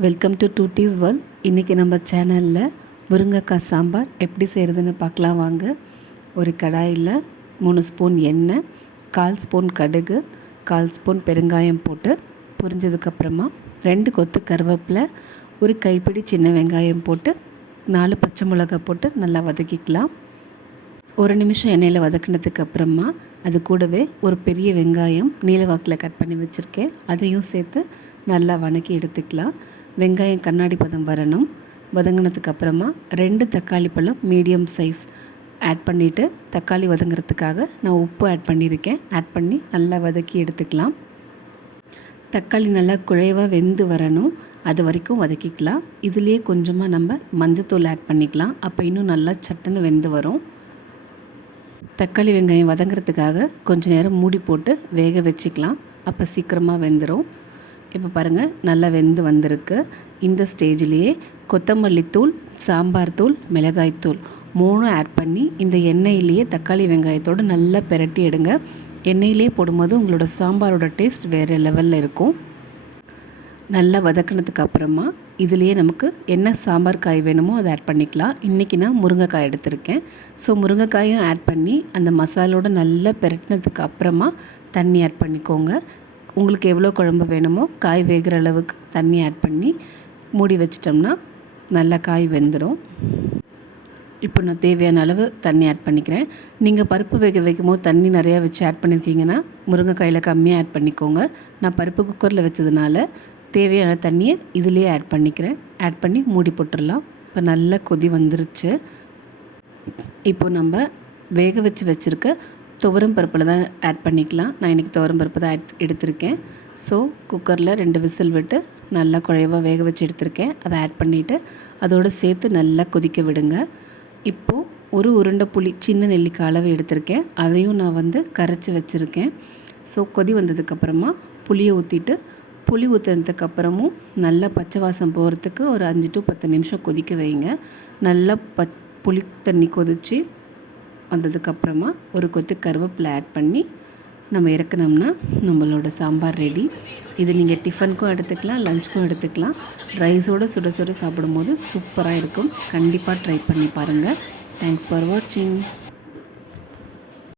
Welcome to டூட்டீஸ் world. இன்றைக்கி நம்ம சேனலில் முருங்கைக்காய் சாம்பார் எப்படி செய்கிறதுன்னு பார்க்கலாம் வாங்க. ஒரு கடாயில் 3 ஸ்பூன் எண்ணெய், 1/4 ஸ்பூன் கடுகு, 1/4 ஸ்பூன் பெருங்காயம் போட்டு பொரிஞ்சதுக்கப்புறமா 2 கொத்து கருவேப்பிலை, ஒரு கைப்பிடி சின்ன வெங்காயம் போட்டு 4 பச்சை மிளகாய் போட்டு நல்லா வதக்கிக்கலாம். 1 நிமிஷம் எண்ணெயில் வதக்கினதுக்கு அப்புறமா அது கூடவே ஒரு பெரிய வெங்காயம் நீல வாக்கில் கட் பண்ணி வச்சுருக்கேன், அதையும் சேர்த்து நல்லா வதக்கி எடுத்துக்கலாம். வெங்காயம் கண்ணாடி பதம் வரணும். வதங்கினதுக்கு அப்புறமா 2 தக்காளி பழம் மீடியம் சைஸ் ஆட் பண்ணிவிட்டு தக்காளி வதங்கிறதுக்காக நான் உப்பு ஆட் பண்ணியிருக்கேன். ஆட் பண்ணி நல்லா வதக்கி எடுத்துக்கலாம். தக்காளி நல்லா குழைவாக வெந்து வரணும், அது வரைக்கும் வதக்கிக்கலாம். இதுலேயே கொஞ்சமாக நம்ம மஞ்சத்தூள் ஆட் பண்ணிக்கலாம், அப்போ இன்னும் நல்லா சட்டுன்னு வெந்து வரும். தக்காளி வெங்காயம் வதங்கிறதுக்காக கொஞ்சம் நேரம் மூடி போட்டு வேக வச்சுக்கலாம், அப்போ சீக்கிரமாக வெந்துடும். இப்போ பாருங்கள் நல்லா வெந்து வந்திருக்கு. இந்த ஸ்டேஜ்லேயே கொத்தமல்லி தூள், சாம்பார் தூள், மிளகாய் தூள் 3 ஆட் பண்ணி இந்த எண்ணெயிலேயே தக்காளி வெங்காயத்தோடு நல்லா பிரட்டி எடுங்க. எண்ணெயிலே போடும்போது உங்களோட சாம்பாரோட டேஸ்ட் வேறு லெவலில் இருக்கும். நல்லா வதக்கினதுக்கு அப்புறமா இதுலேயே நமக்கு என்ன சாம்பார் காய் வேணுமோ அதை ஆட் பண்ணிக்கலாம். இன்றைக்கி நான் முருங்கைக்காய் எடுத்திருக்கேன். ஸோ முருங்கைக்காயும் ஆட் பண்ணி அந்த மசாலோடு நல்லா பிரட்டினதுக்கு அப்புறமா தண்ணி ஆட் பண்ணிக்கோங்க. உங்களுக்கு எவ்வளோ குழம்பு வேணுமோ காய் வேகிற அளவுக்கு தண்ணி ஆட் பண்ணி மூடி வச்சிட்டோம்னா நல்லா காய் வெந்துடும். இப்போ நான் தேவையான அளவு தண்ணி ஆட் பண்ணிக்கிறேன். நீங்கள் பருப்பு வேக வைக்கும்போது தண்ணி நிறையா வச்சு ஆட் பண்ணியிருக்கீங்கன்னா முருங்கைக்காயில் கம்மியாக ஆட் பண்ணிக்கோங்க. நான் பருப்பு குக்கரில் வச்சதுனால தேவையான தண்ணியை இதிலே ஆட் பண்ணிக்கிறேன். ஆட் பண்ணி மூடி போட்டுடலாம். இப்போ நல்லா கொதி வந்துருச்சு. இப்போ நம்ம வேக வச்சுருக்க துவரம் பருப்பில் தான் ஆட் பண்ணிக்கலாம். நான் இன்றைக்கி துவரம் பருப்பு தான் எடுத்திருக்கேன். ஸோ குக்கரில் 2 விசில் விட்டு நல்லா குழைவாக வேக வச்சு எடுத்திருக்கேன். அதை ஆட் பண்ணிவிட்டு அதோடு சேர்த்து நல்லா கொதிக்க விடுங்க. இப்போது ஒரு உருண்டை புளி, சின்ன நெல்லிக்காய் அளவு எடுத்திருக்கேன், அதையும் நான் கரைச்சி வச்சுருக்கேன். ஸோ கொதி வந்ததுக்கப்புறமா புளியை ஊற்றிட்டு புளி ஊற்றுனதுக்கப்புறமும் நல்லா பச்சை வாசம் போகிறதுக்கு ஒரு 5 to 10 நிமிஷம் கொதிக்க வைங்க. நல்லா புளி தண்ணி கொதித்து வந்ததுக்கப்புறமா ஒரு கொத்து கருவேப்பிலை ஆட் பண்ணி நம்ம இறக்குனோம்னா நம்மளோட சாம்பார் ரெடி. இது நீங்கள் டிஃபனுக்கும் எடுத்துக்கலாம், லஞ்சுக்கும் எடுத்துக்கலாம். ரைஸோடு சுட சுட சாப்பிடும்போது சூப்பராக இருக்கும். கண்டிப்பாக ட்ரை பண்ணி பாருங்கள். தேங்க்ஸ் ஃபார் வாட்சிங்.